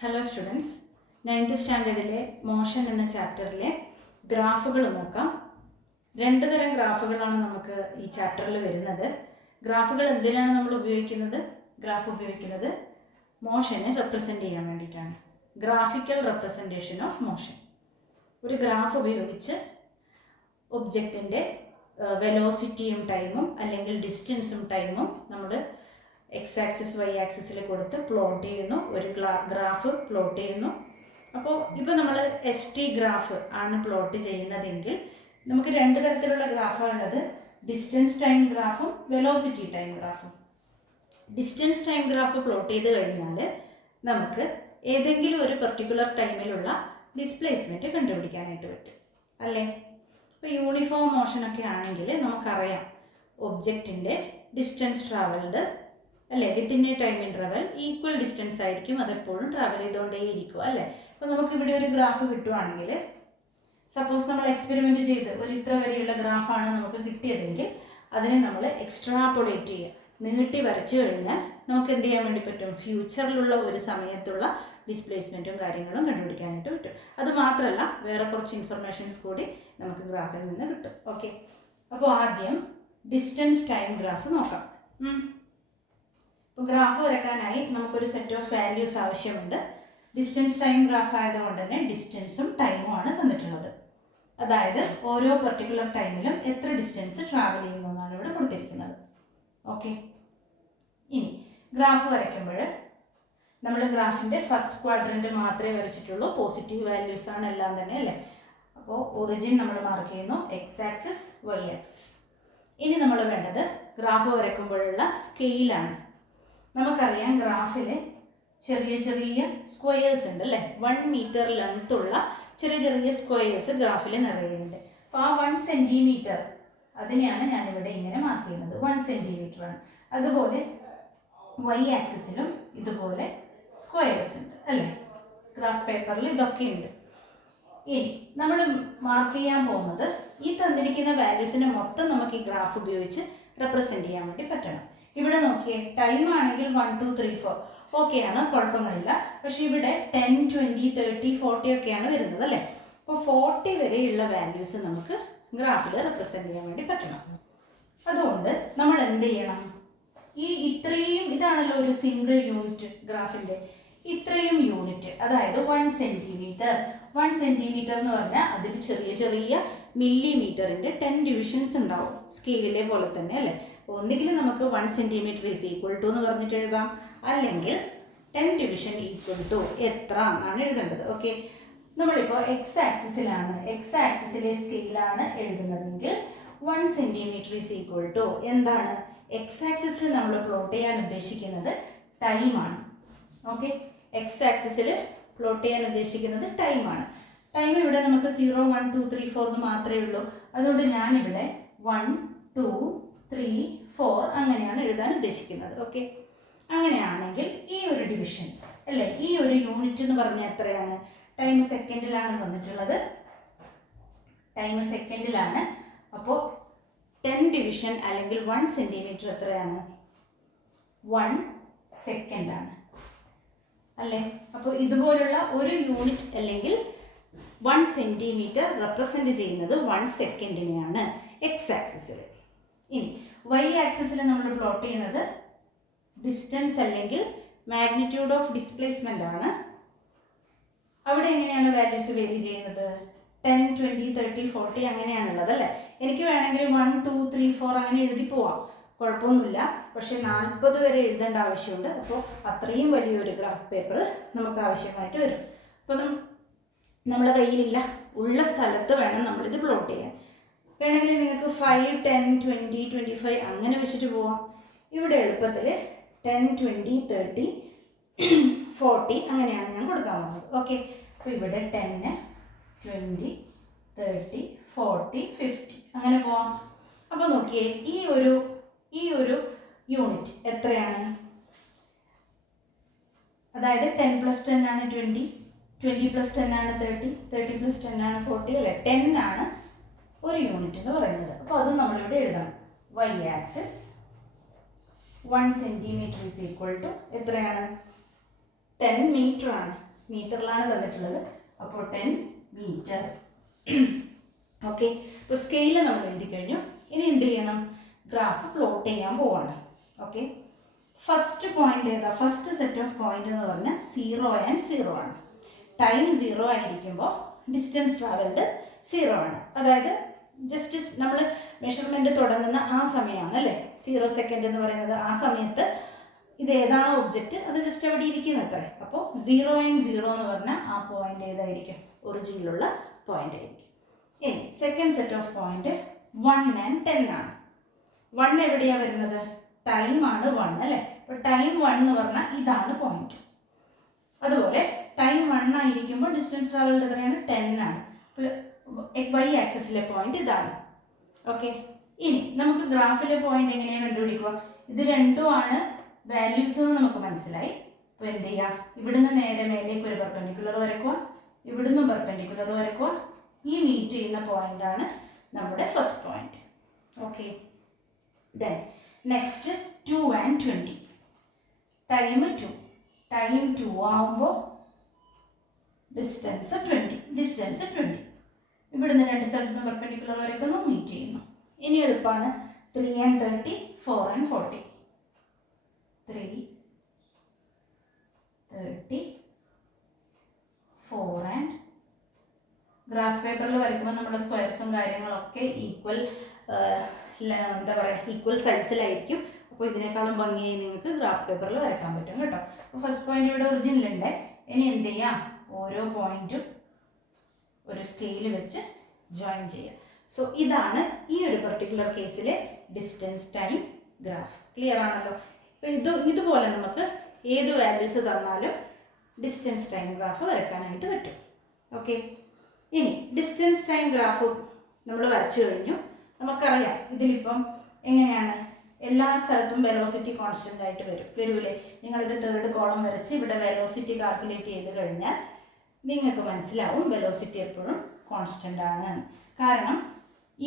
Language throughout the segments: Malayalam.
ഹലോ സ്റ്റുഡൻസ്, 9th സ്റ്റാൻഡേർഡിലെ മോഷൻ എന്ന ചാപ്റ്ററിലെ ഗ്രാഫുകൾ നോക്കാം. രണ്ട് തരം ഗ്രാഫുകളാണ് നമുക്ക് ഈ ചാപ്റ്ററിൽ വരുന്നത്. ഗ്രാഫുകൾ എന്തിനാണ് നമ്മൾ ഉപയോഗിക്കുന്നത്? ഗ്രാഫ് ഉപയോഗിക്കുന്നത് മോഷനെ റെപ്രസെൻ്റ് ചെയ്യാൻ വേണ്ടിയിട്ടാണ്. Graphical representation of motion. ഒരു ഗ്രാഫ് ഉപയോഗിച്ച് ഒബ്ജക്റ്റിൻ്റെ വെലോസിറ്റിയും ടൈമും അല്ലെങ്കിൽ ഡിസ്റ്റൻസും ടൈമും നമ്മൾ എക്സ് ആക്സിസ് വൈ ആക്സിസിൽ കൊടുത്ത് പ്ലോട്ട് ചെയ്യുന്നു, ഒരു ഗ്രാഫ് പ്ലോട്ട് ചെയ്യുന്നു. അപ്പോൾ ഇപ്പോൾ നമ്മൾ ST ഗ്രാഫ് ആണ് പ്ലോട്ട് ചെയ്യുന്നതെങ്കിൽ നമുക്ക് രണ്ട് തരത്തിലുള്ള ഗ്രാഫാണുള്ളത്. ഡിസ്റ്റൻസ് ടൈം ഗ്രാഫും വെലോസിറ്റി ടൈം ഗ്രാഫും. ഡിസ്റ്റൻസ് ടൈം ഗ്രാഫ് പ്ലോട്ട് ചെയ്ത് കഴിഞ്ഞാൽ നമുക്ക് ഏതെങ്കിലും ഒരു പർട്ടിക്കുലർ ടൈമിലുള്ള ഡിസ്പ്ലേസ്മെൻറ്റ് കണ്ടുപിടിക്കാനായിട്ട് പറ്റും, അല്ലേ? ഇപ്പോൾ യൂണിഫോം മോഷനൊക്കെ ആണെങ്കിൽ നമുക്കറിയാം ഒബ്ജക്റ്റിൻ്റെ ഡിസ്റ്റൻസ് ട്രാവൽഡ്, അല്ലേ, within A time interval equal distance ആയിരിക്കും അതെപ്പോഴും ട്രാവൽ ചെയ്തുകൊണ്ടേയിരിക്കും, അല്ലേ? അപ്പോൾ നമുക്കിവിടെ ഒരു ഗ്രാഫ് കിട്ടുവാണെങ്കിൽ, സപ്പോസ് നമ്മൾ എക്സ്പെരിമെൻറ്റ് ചെയ്ത് ഒരു ഇത്ര വരെയുള്ള ഗ്രാഫാണ് നമുക്ക് കിട്ടിയതെങ്കിൽ അതിനെ നമ്മൾ എക്സ്ട്രാപൊളേറ്റ് ചെയ്യുക, നീട്ടി വരച്ചു കഴിഞ്ഞാൽ നമുക്ക് എന്ത് ചെയ്യാൻ വേണ്ടി പറ്റും? ഫ്യൂച്ചറിലുള്ള ഒരു സമയത്തുള്ള ഡിസ്പ്ലേസ്മെൻറ്റും കാര്യങ്ങളും കണ്ടുപിടിക്കാനായിട്ട് പറ്റും. അത് മാത്രമല്ല വേറെ കുറച്ച് ഇൻഫർമേഷൻസ് കൂടി നമുക്ക് ഗ്രാഫിൽ നിന്ന് കിട്ടും. ഓക്കെ, അപ്പോൾ ആദ്യം ഡിസ്റ്റൻസ് ടൈം ഗ്രാഫ് നോക്കാം. ഇപ്പോൾ ഗ്രാഫ് വരയ്ക്കാനായി നമുക്കൊരു സെറ്റ് ഓഫ് വാല്യൂസ് ആവശ്യമുണ്ട്. ഡിസ്റ്റൻസ് ടൈം ഗ്രാഫ് ആയതുകൊണ്ട് തന്നെ ഡിസ്റ്റൻസും ടൈമും ആണ് തന്നിട്ടുള്ളത്. അതായത് ഓരോ പർട്ടിക്കുലർ ടൈമിലും എത്ര ഡിസ്റ്റൻസ് ട്രാവൽ ചെയ്യുന്നു എന്നാണ് ഇവിടെ കൊടുത്തിരിക്കുന്നത്. ഓക്കെ, ഇനി ഗ്രാഫ് വരയ്ക്കുമ്പോൾ നമ്മൾ ഗ്രാഫിൻ്റെ ഫസ്റ്റ് ക്വാഡ്രൻറ്റ് മാത്രമേ വരച്ചിട്ടുള്ളൂ. പോസിറ്റീവ് വാല്യൂസ് ആണ് എല്ലാം തന്നെ, അല്ലേ? അപ്പോൾ ഒറിജിൻ നമ്മൾ മാർക്ക് ചെയ്യുന്നു, എക്സ് ആക്സിസ് വൈ ആക്സിസ്. ഇനി നമ്മൾ വേണ്ടത് ഗ്രാഫ് വരയ്ക്കുമ്പോഴുള്ള സ്കെയിലാണ്. നമുക്കറിയാം ഗ്രാഫിൽ ചെറിയ ചെറിയ സ്ക്വയേഴ്സ് ഉണ്ട്, അല്ലേ? 1 മീറ്റർ ലെങ്ത്തുള്ള ചെറിയ ചെറിയ സ്ക്വയേഴ്സ് ഗ്രാഫിൽ നിറയുന്നുണ്ട്. അപ്പോൾ ആ 1 സെൻറ്റിമീറ്റർ അതിനെയാണ് ഞാനിവിടെ ഇങ്ങനെ മാർക്ക് ചെയ്യുന്നത്, 1 സെൻറ്റിമീറ്റർ ആണ്. അതുപോലെ വൈ ആക്സിസിലും ഇതുപോലെ സ്ക്വയേഴ്സ് ഉണ്ട്, അല്ലേ? ഗ്രാഫ് പേപ്പറിൽ ഇതൊക്കെ ഉണ്ട്. ഇനി നമ്മൾ മാർക്ക് ചെയ്യാൻ പോകുന്നത് ഈ തന്നിരിക്കുന്ന വാല്യൂസിനെ മൊത്തം നമുക്ക് ഈ ഗ്രാഫ് ഉപയോഗിച്ച് റെപ്രസെൻ്റ് ചെയ്യാൻ വേണ്ടി പറ്റണം. ഇവിടെ നോക്കിയേ, ടൈം ആണെങ്കിൽ 1 2 3 4 ഓക്കെയാണ്, കുഴപ്പമില്ല. പക്ഷേ ഇവിടെ 10 20 30 40 ഒക്കെയാണ് വരുന്നത്, അല്ലേ? അപ്പോൾ 40 വരെയുള്ള വാല്യൂസ് നമുക്ക് ഗ്രാഫിൽ റെപ്രസെൻ്റ് ചെയ്യാൻ വേണ്ടി പറ്റണം. അതുകൊണ്ട് നമ്മൾ എന്ത് ചെയ്യണം? ഇത്രയും ഇതാണല്ലോ ഒരു സിംഗിൾ യൂണിറ്റ് ഗ്രാഫിൻ്റെ, ഇത്രയും യൂണിറ്റ്, അതായത് 1 സെൻറ്റിമീറ്റർ. 1 സെൻറ്റിമീറ്റർ എന്ന് പറഞ്ഞാൽ അതിൽ ചെറിയ ചെറിയ മില്ലിമീറ്ററിൻ്റെ 10 ഡിവിഷൻസ് ഉണ്ടാവും, സ്കെയിലിലെ പോലെ തന്നെ, അല്ലേ? ഒന്നുകിൽ നമുക്ക് 1 സെൻറ്റിമീറ്റർ ഈസ് ഈക്വൽ ടു എന്ന് പറഞ്ഞിട്ട് എഴുതാം, അല്ലെങ്കിൽ 10 ഡിവിഷൻ ഈക്വൽ ടു എത്ര എന്നാണ് എഴുതേണ്ടത്. ഓക്കെ, നമ്മളിപ്പോൾ എക്സ് ആക്സിസിലെ സ്കെയിലാണ് എഴുതുന്നതെങ്കിൽ 1 സെൻറ്റിമീറ്റർ ഈസ് ഈക്വൽ ടു എന്താണ്? എക്സ് ആക്സിസിൽ നമ്മൾ പ്ലോട്ട് ചെയ്യാൻ ഉദ്ദേശിക്കുന്നത് ടൈമാണ്. ഓക്കെ, എക്സ് ആക്സിസിൽ പ്ലോട്ട് ചെയ്യാൻ ഉദ്ദേശിക്കുന്നത് ടൈമാണ്. ടൈം ഇവിടെ നമുക്ക് 0 1 2 3 4 എന്ന് മാത്രമേ ഉള്ളൂ. അതുകൊണ്ട് ഞാനിവിടെ 1 2 3 4 അങ്ങനെയാണ് എഴുതാൻ ഉദ്ദേശിക്കുന്നത്. ഓക്കെ, അങ്ങനെയാണെങ്കിൽ ഈ ഒരു ഡിവിഷൻ, അല്ലേ, ഈ ഒരു യൂണിറ്റ് എന്ന് പറഞ്ഞാൽ എത്രയാണ്? ടൈം സെക്കൻഡിലാണ് തന്നിട്ടുള്ളത്, ടൈം സെക്കൻഡിലാണ്. അപ്പോൾ 10 ഡിവിഷൻ അല്ലെങ്കിൽ 1 സെൻറ്റിമീറ്റർ എത്രയാണ്? 1 സെക്കൻഡാണ്, അല്ലേ? അപ്പോൾ ഇതുപോലുള്ള ഒരു യൂണിറ്റ് അല്ലെങ്കിൽ 1 സെൻറ്റിമീറ്റർ റെപ്രസെൻ്റ് ചെയ്യുന്നത് 1 സെക്കൻഡിനെയാണ് എക്സ് ആക്സിസിൽ. ഇനി വൈ ആക്സിസിൽ നമ്മൾ പ്ലോട്ട് ചെയ്യുന്നത് ഡിസ്റ്റൻസ് അല്ലെങ്കിൽ മാഗ്നിറ്റ്യൂഡ് ഓഫ് ഡിസ്പ്ലേസ്മെൻ്റ് ആണ്. അവിടെ എങ്ങനെയാണ് വാല്യൂസ് വേരി ചെയ്യുന്നത്? 10 20 30 40 അങ്ങനെയാണുള്ളത്, അല്ലേ? എനിക്ക് വേണമെങ്കിൽ 1 2 3 4 അങ്ങനെ എഴുതി പോവാം, കുഴപ്പമൊന്നുമില്ല. പക്ഷേ 40 വരെ എഴുതേണ്ട ആവശ്യമുണ്ട്. അപ്പോൾ അത്രയും വലിയൊരു ഗ്രാഫ് പേപ്പർ നമുക്ക് ആവശ്യമായിട്ട് വരും. അപ്പോൾ നമ്മുടെ കയ്യിലില്ല, ഉള്ള സ്ഥലത്ത് വേണം നമ്മളിത് പ്ലോട്ട് ചെയ്യാൻ. വേണമെങ്കിൽ നിങ്ങൾക്ക് 5 10 20 25 അങ്ങനെ വെച്ചിട്ട് പോവാം. ഇവിടെ എളുപ്പത്തിൽ 10 20 30 40 അങ്ങനെയാണ് ഞാൻ കൊടുക്കാൻ പോകുന്നത്. ഓക്കെ, അപ്പോൾ ഇവിടെ 10 20 30 40 50 അങ്ങനെ പോവാം. അപ്പോൾ നോക്കിയേ, ഈ ഒരു യൂണിറ്റ് എത്രയാണ്? അതായത് 10 + 10 ആണ് 20, 20 + 10 ആണ് 30, 30 + 10 ആണ് 40, അല്ലേ? 10 ആണ് ഒരു യൂണിറ്റ് എന്ന് പറയുന്നത്. അപ്പോൾ അതും നമ്മളിവിടെ എഴുതണം. Y axis 1 centimetre is equal to എത്രയാണ്? 10 മീറ്റർ ആണ്. മീറ്ററിലാണ് തന്നിട്ടുള്ളത്. അപ്പോൾ 10 മീറ്റർ. ഓക്കെ, ഇപ്പോൾ സ്കെയിൽ നമ്മൾ എഴുതി കഴിഞ്ഞു. ഇനി എന്ത് ചെയ്യണം? ഗ്രാഫ് പ്ലോട്ട് ചെയ്യാൻ പോവാണ്. ഓക്കെ, ഫസ്റ്റ് പോയിന്റ് ഏതാ? ഫസ്റ്റ് സെറ്റ് ഓഫ് പോയിന്റ് എന്ന് പറഞ്ഞാൽ 0 and 0 ആണ്. ടൈം 0 ആയിരിക്കുമ്പോൾ ഡിസ്റ്റൻസ് ട്രാവൽഡ് 0 ആണ്. അതായത് ജസ്റ്റ് നമ്മൾ മെഷർമെൻറ്റ് തുടങ്ങുന്ന ആ സമയമാണ് അല്ലേ 0 സെക്കൻഡ് എന്ന് പറയുന്നത്. ആ സമയത്ത് ഇത് ഏതാണോ ഒബ്ജക്റ്റ് അത് ജസ്റ്റ് അവിടെ ഇരിക്കുന്നത്രേ. അപ്പോൾ 0 and 0 എന്ന് പറഞ്ഞാൽ ആ പോയിന്റ് ഏതായിരിക്കും? ഒറിജിനിലുള്ള പോയിന്റ് ആയിരിക്കും. ഇനി second set of point 1 and 10 ആണ്. 1 എവിടെയാണ് വരുന്നത്? ടൈമാണ് 1 അല്ലേ. അപ്പോൾ ടൈം 1 എന്ന് പറഞ്ഞാൽ ഇതാണ് പോയിന്റ്. അതുപോലെ ടൈം 1 ആയിരിക്കുമ്പോൾ ഡിസ്റ്റൻസ് ട്രാവൽഡ് എത്രയാണ്? 10 ആണ്. അപ്പോൾ y ആക്സിസിലെ പോയിന്റ് ഇതാണ്. ഓക്കെ, ഇനി നമുക്ക് ഗ്രാഫിലെ പോയിന്റ് എങ്ങനെയാണ് കണ്ടുപിടിക്കുക? ഇത് രണ്ടുമാണ് വാല്യൂസ് എന്ന് നമുക്ക് മനസ്സിലായി. അപ്പോൾ എന്ത് ചെയ്യുക? ഇവിടുന്ന് നേരെ മേലേക്ക് ഒരു പെർപെൻഡിക്കുലർ വരയ്ക്കുക, ഇവിടുന്ന് പെർപെൻഡിക്കുലർ വരയ്ക്കുക. ഈ മീറ്റ് ചെയ്യുന്ന പോയിന്റാണ് നമ്മുടെ first point. Okay, then next 2 and 20. Time 2. Time 2 ആവുമ്പോൾ ഡിസ്റ്റൻസ് 20. ഇവിടുന്ന് രണ്ട് സ്ഥലത്തുനിന്ന് പെർപെൻഡിക്കുലർ വരയ്ക്കുന്നു, മീറ്റ് ചെയ്യുന്നു. ഇനി എളുപ്പമാണ് 3 and 30, 4 and 40. 3, 30, 4 and ഗ്രാഫ് പേപ്പറിൽ വരയ്ക്കുമ്പോൾ നമ്മുടെ സ്ക്വയർസും കാര്യങ്ങളൊക്കെ ഈക്വൽ എന്താ പറയുക ഈക്വൽ സൈസിലായിരിക്കും. അപ്പോൾ ഇതിനേക്കാളും ഭംഗിയായി നിങ്ങൾക്ക് ഗ്രാഫ് പേപ്പറിൽ വരയ്ക്കാൻ പറ്റും കേട്ടോ. അപ്പോൾ ഫസ്റ്റ് പോയിന്റ് ഇവിടെ ഒറിജിനിലുണ്ട്. ഇനി എന്ത് ചെയ്യാം? ഓരോ പോയിന്റും ഒരു സ്കെയിൽ വെച്ച് ജോയിൻ ചെയ്യാം. സോ ഇതാണ് ഈ ഒരു പെർട്ടിക്കുലർ കേസിലെ ഡിസ്റ്റൻസ് ടൈം ഗ്രാഫ്. ക്ലിയർ ആണല്ലോ? ഇപ്പോൾ ഇതുപോലെ നമുക്ക് ഏത് വാല്യൂസ് തന്നാലും ഡിസ്റ്റൻസ് ടൈം ഗ്രാഫ് വരയ്ക്കാനായിട്ട് പറ്റും. ഓക്കെ, ഇനി ഡിസ്റ്റൻസ് ടൈം ഗ്രാഫ് നമ്മൾ വരച്ചു കഴിഞ്ഞു. നമുക്കറിയാം ഇതിലിപ്പം എങ്ങനെയാണ് എല്ലാ സ്ഥലത്തും വെലോസിറ്റി കോൺസ്റ്റൻ്റ് ആയിട്ട് വരൂലേ? നിങ്ങളൊരു തേർഡ് കോളം വരച്ച് ഇവിടെ വെലോസിറ്റി കാൽക്കുലേറ്റ് ചെയ്ത് കഴിഞ്ഞാൽ നിങ്ങൾക്ക് മനസ്സിലാവും വെലോസിറ്റി എപ്പോഴും കോൺസ്റ്റൻ്റ് ആണ്. കാരണം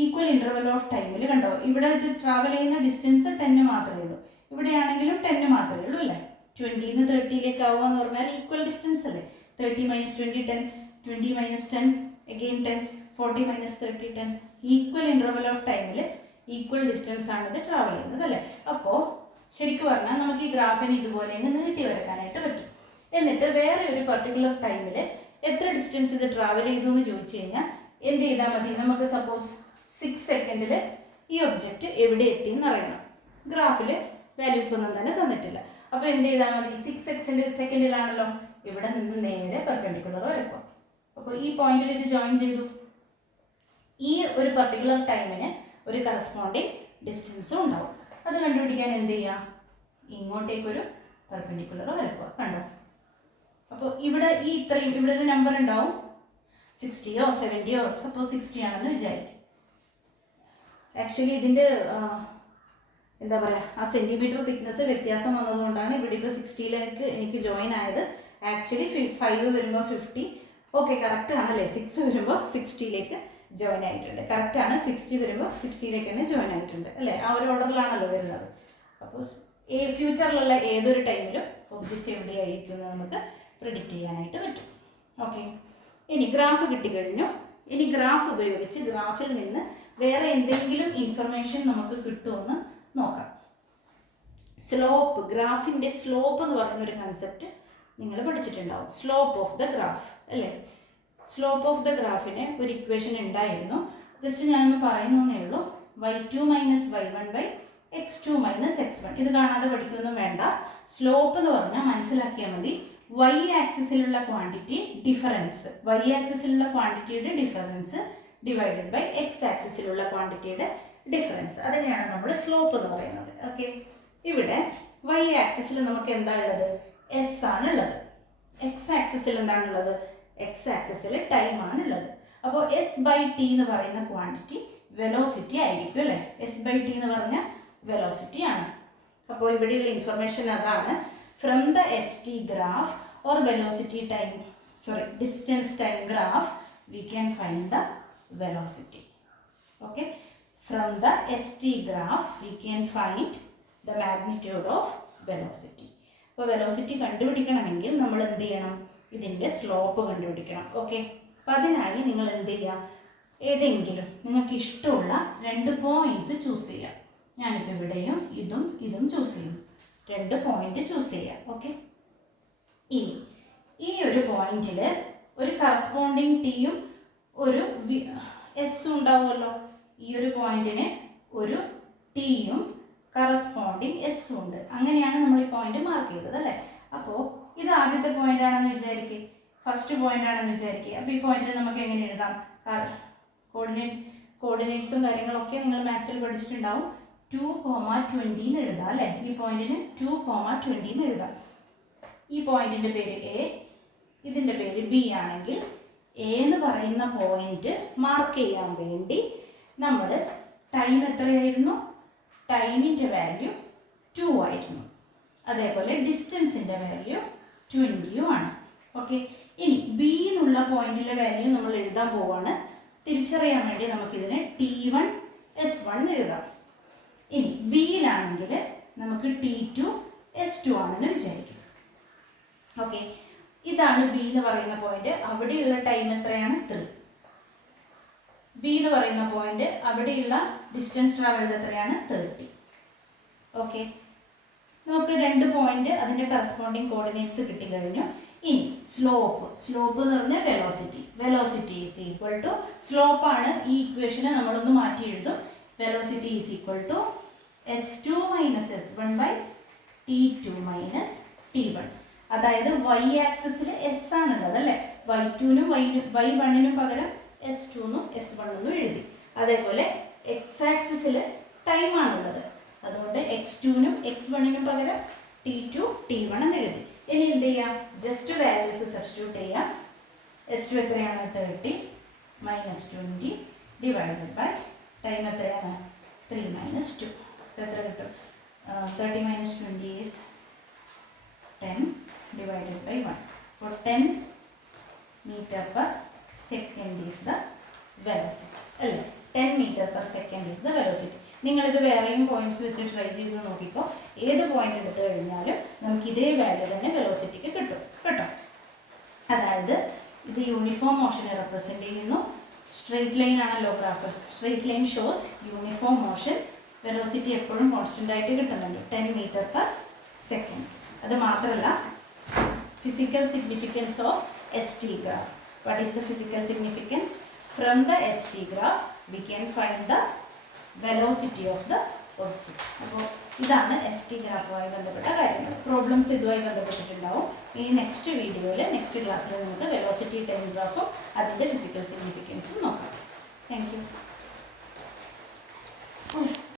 ഈക്വൽ ഇൻ്റർവെൽ ഓഫ് ടൈമിൽ കണ്ടോ, ഇവിടെ ഇത് ട്രാവൽ ചെയ്യുന്ന ഡിസ്റ്റൻസ് 10 മാത്രമേ ഉള്ളൂ. ഇവിടെയാണെങ്കിലും 10 മാത്രമേ ഉള്ളൂ അല്ലേ. 20 30 ആവുക എന്ന് പറഞ്ഞാൽ ഈക്വൽ ഡിസ്റ്റൻസ് അല്ലേ. 30 - 20 10, 20 - 10 again 10, 40 - 30 10. ഈക്വൽ ഇൻ്റർവെൽ ഓഫ് ടൈമിൽ ഈക്വൽ ഡിസ്റ്റൻസ് ആണ് ഇത് ട്രാവൽ ചെയ്യുന്നത് അല്ലേ. അപ്പോൾ ശരിക്കും പറഞ്ഞാൽ നമുക്ക് ഈ ഗ്രാഫിന് ഇതുപോലെ നീട്ടി വരയ്ക്കാനായിട്ട് പറ്റും. എന്നിട്ട് വേറെ ഒരു പെർട്ടിക്കുലർ ടൈമിൽ എത്ര ഡിസ്റ്റൻസ് ഇത് ട്രാവൽ ചെയ്തു എന്ന് ചോദിച്ചു കഴിഞ്ഞാൽ എന്ത് ചെയ്താൽ മതി? നമുക്ക് സപ്പോസ് 6 സെക്കൻഡിൽ ഈ ഒബ്ജക്റ്റ് എവിടെ എത്തി എന്ന് അറിയണം. ഗ്രാഫിൽ വാല്യൂസ് ഒന്നും തന്നെ തന്നിട്ടില്ല. അപ്പോൾ എന്ത് ചെയ്താൽ മതി? 6 സെക്കൻഡിലാണല്ലോ, ഇവിടെ നിന്ന് നേരെ പെർപെൻഡിക്കുലർ വരയ്ക്കുക. അപ്പോൾ ഈ പോയിന്റിൽ ഇത് ജോയിൻ ചെയ്തു. ഈ ഒരു പെർട്ടിക്കുലർ ടൈമിന് ഒരു കറസ്പോണ്ടിങ് ഡിസ്റ്റൻസും ഉണ്ടാവും. അത് കണ്ടുപിടിക്കാൻ എന്ത് ചെയ്യുക? ഇങ്ങോട്ടേക്കൊരു പെർപെൻഡിക്കുലർ വരയ്ക്കുക. കണ്ടോ? അപ്പോൾ ഇവിടെ ഈ ഇത്രയും ഇവിടെ ഒരു നമ്പർ ഉണ്ടാവും, 60 or 70 or സപ്പോസ് 60 ആണെന്ന് വിചാരിക്കും. ആക്ച്വലി ഇതിൻ്റെ എന്താ പറയുക ആ സെൻറ്റിമീറ്റർ തിക്നെസ് വ്യത്യാസം വന്നതുകൊണ്ടാണ് ഇവിടെ ഇപ്പോൾ 60 എനിക്ക് ജോയിൻ ആയത്. ആക്ച്വലി 5 വരുമ്പോൾ 50. ഓക്കെ, കറക്റ്റ് ആണല്ലേ. 6 വരുമ്പോൾ 60 ജോയിൻ ആയിട്ടുണ്ട്. കറക്റ്റാണ്. 60 വരുമ്പോൾ 60 തന്നെ ജോയിൻ ആയിട്ടുണ്ട് അല്ലേ. ആ ഒരു ഓർഡറിലാണല്ലോ വരുന്നത്. അപ്പോൾ ഫ്യൂച്ചറിലുള്ള ഏതൊരു ടൈമിലും ഒബ്ജക്റ്റ് എവിടെയായിരിക്കും എന്ന് നമുക്ക് പ്രെഡിക്റ്റ് ചെയ്യാനായിട്ട് പറ്റും. ഓക്കെ, ഇനി ഗ്രാഫ് കിട്ടിക്കഴിഞ്ഞു. ഇനി ഗ്രാഫ് ഉപയോഗിച്ച് ഗ്രാഫിൽ നിന്ന് വേറെ എന്തെങ്കിലും ഇൻഫർമേഷൻ നമുക്ക് കിട്ടുമെന്ന് നോക്കാം. സ്ലോപ്പ്, ഗ്രാഫിൻ്റെ സ്ലോപ്പ് എന്ന് പറയുന്നൊരു കൺസെപ്റ്റ് നിങ്ങൾ പഠിച്ചിട്ടുണ്ടാവും. സ്ലോപ്പ് ഓഫ് ദ ഗ്രാഫ് അല്ലേ. സ്ലോപ്പ് ഓഫ് ദ ഗ്രാഫിന് ഒരു ഇക്വേഷൻ ഉണ്ടായിരുന്നു. ജസ്റ്റ് ഞാനൊന്ന് പറയുന്നേ ഉള്ളൂ. y2 - y1 / x2 - x1. ഇത് കാണാതെ പഠിക്കുകയൊന്നും വേണ്ട. സ്ലോപ്പ് എന്ന് പറഞ്ഞാൽ മനസ്സിലാക്കിയാൽ മതി. y ആക്സിസിലുള്ള ക്വാണ്ടിറ്റി ഡിഫറൻസ്, y ആക്സിസിലുള്ള ക്വാണ്ടിറ്റിയുടെ ഡിഫറൻസ് ഡിവൈഡഡ് ബൈ x ആക്സിസിലുള്ള ക്വാണ്ടിറ്റിയുടെ ഡിഫറൻസ്. അതിനെയാണ് നമ്മൾ സ്ലോപ്പ് എന്ന് പറയുന്നത്. ഓക്കെ, ഇവിടെ y ആക്സിസിൽ നമുക്ക് എന്താ ഉള്ളത്? s ആണ് ഉള്ളത്. x ആക്സിസിൽ എന്താണുള്ളത്? x ആക്സിസിൽ ടൈം ആണ് ഉള്ളത്. അപ്പോൾ s/t എന്ന് പറയുന്ന ക്വാണ്ടിറ്റി വെലോസിറ്റി ആയിരിക്കും അല്ലേ. s/t എന്ന് പറഞ്ഞാൽ വെലോസിറ്റി ആണ്. അപ്പോൾ ഇവിടെയുള്ള ഇൻഫർമേഷൻ അതാണ്. From the st graph or velocity time distance time graph we can find the velocity. Okay, from the st graph we can find the magnitude of velocity. അപ്പോൾ വെലോസിറ്റി കണ്ടുപിടിക്കണമെങ്കിൽ നമ്മൾ എന്ത് ചെയ്യണം? ഇതിൻ്റെ സ്ലോപ്പ് കണ്ടുപിടിക്കണം. ഓക്കെ, അപ്പം അതിനായി നിങ്ങൾ എന്ത് ചെയ്യുക, ഏതെങ്കിലും നിങ്ങൾക്ക് ഇഷ്ടമുള്ള 2 പോയിൻറ്റ്സ് ചൂസ് ചെയ്യാം. ഞാനിപ്പോൾ ഇവിടെയും ഇതും ഇതും ചൂസ് ചെയ്യും. 2 പോയിൻ്റ് ചൂസ് ചെയ്യാം. ഓക്കെ, ഇനി ഈ ഒരു പോയിന്റിൽ ഒരു കറസ്പോണ്ടിങ് ടിയും ഒരു എസ്സും ഉണ്ടാവുമല്ലോ. ഈ ഒരു പോയിന്റിന് ഒരു ടിയും കറസ്പോണ്ടിങ് എസ്സും ഉണ്ട്. അങ്ങനെയാണ് നമ്മൾ ഈ പോയിന്റ് മാർക്ക് ചെയ്തത് അല്ലേ. അപ്പോൾ ഇത് ആദ്യത്തെ പോയിന്റ് ആണെന്ന് വിചാരിക്കുക, ഫസ്റ്റ് പോയിന്റ് ആണെന്ന് വിചാരിക്കുക. അപ്പോൾ ഈ പോയിന്റിൽ നമുക്ക് എങ്ങനെ എഴുതാം? കോർഡിനേറ്റ്സും കാര്യങ്ങളൊക്കെ നിങ്ങൾ മാത്സിൽ പഠിച്ചിട്ടുണ്ടാവും. 2,20 എന്ന് എഴുതാം അല്ലേ. ഈ പോയിന്റിന് 2,20 എന്ന് എഴുതാം. ഈ പോയിന്റിൻ്റെ പേര് എ, ഇതിൻ്റെ പേര് ബി ആണെങ്കിൽ എ എന്ന് പറയുന്ന പോയിന്റ് മാർക്ക് ചെയ്യാൻ വേണ്ടി നമ്മൾ ടൈം എത്രയായിരുന്നു? ടൈമിൻ്റെ വാല്യൂ 2 ആയിരുന്നു. അതേപോലെ ഡിസ്റ്റൻസിൻ്റെ വാല്യൂ 20 ആണ്. ഓക്കെ, ഇനി ബി എന്നുള്ള പോയിന്റിലെ വാല്യൂ നമ്മൾ എഴുതാൻ പോവാണ്. തിരിച്ചറിയാൻ വേണ്ടി നമുക്കിതിനെ T1 S1 എഴുതാം. ഇനി ബിയിലാണെങ്കിൽ നമുക്ക് T2 S2 ആണെന്ന് വിചാരിക്കും. ഓക്കെ, ഇതാണ് ബി എന്ന് പറയുന്ന പോയിന്റ്. അവിടെയുള്ള ടൈം എത്രയാണ്? 3. ബി എന്ന് പറയുന്ന പോയിന്റ് അവിടെയുള്ള ഡിസ്റ്റൻസ് ട്രാവൽഡ് എത്രയാണ്? 30. ഓക്കെ, നമുക്ക് 2 പോയിന്റ് അതിൻ്റെ കറസ്പോണ്ടിങ് കോർഡിനേറ്റ്സ് കിട്ടിക്കഴിഞ്ഞു. ഇനി സ്ലോപ്പ് എന്ന് പറഞ്ഞാൽ വെലോസിറ്റി ഈസ് ഈക്വൽ ടു സ്ലോപ്പാണ്. ഈ ഇക്വേഷനെ നമ്മളൊന്ന് മാറ്റി എഴുതും. Velocity is equal to S2 minus S1 by T2 minus T1. അതായത് വൈ ആക്സിസിൽ എസ് ആണുള്ളത് അല്ലേ. y2നും y1നും പകരം S2നും S1നും എഴുതി. അതേപോലെ എക്സ് ആക്സിസിൽ ടൈം ആണുള്ളത്, അതുകൊണ്ട് x2നും x1നും പകരം T2 T1 എന്ന് എഴുതി. ഇനി എന്ത് ചെയ്യാം? ജസ്റ്റ് വാല്യൂസ് സബ്സ്റ്റിറ്റ്യൂട്ട് ചെയ്യാം. S2 എത്രയാണ്? 30 മൈനസ് 20 ഡിവൈഡഡ് ബൈ ടൈം എത്രയാണ്? 3 മൈനസ് 2. എത്ര കിട്ടും? 30 minus 20 is 10 divided by 1. For 10 meter per second is the velocity. അല്ലേ, 10 meter per second is the velocity. നിങ്ങളിത് വേറെയും പോയിന്റ്സ് വെച്ച് ട്രൈ ചെയ്ത് നോക്കിക്കോ. ഏത് പോയിന്റ് എടുത്തു കഴിഞ്ഞാലും നമുക്ക് ഇതേ വാല്യൂ തന്നെ വെലോസിറ്റിക്ക് കിട്ടും കേട്ടോ. അതായത് ഇത് യൂണിഫോം മോഷനെ റെപ്രസെൻറ്റ് ചെയ്യുന്നു. സ്ട്രെയിറ്റ് ലൈൻ ആണല്ലോ graph. Straight line shows uniform motion. Velocity എപ്പോഴും കോൺസ്റ്റൻ്റ് ആയിട്ട് കിട്ടുന്നുണ്ട്, 10 meter per second. അത് മാത്രമല്ല, physical significance of ST graph. What is the physical significance? From the ST graph we can find the velocity of the object. അപ്പോൾ ഇതാണ് ST ഗ്രാഫുമായി ബന്ധപ്പെട്ട കാര്യങ്ങൾ. പ്രോബ്ലംസ് ഇതുമായി ബന്ധപ്പെട്ടിട്ടുണ്ടാവും. ഈ നെക്സ്റ്റ് വീഡിയോയിൽ, നെക്സ്റ്റ് ക്ലാസ്സിൽ നമുക്ക് വെലോസിറ്റി ടൈം ഗ്രാഫും അതിൻ്റെ ഫിസിക്കൽ സിഗ്നിഫിക്കൻസും നോക്കാം. Thank you.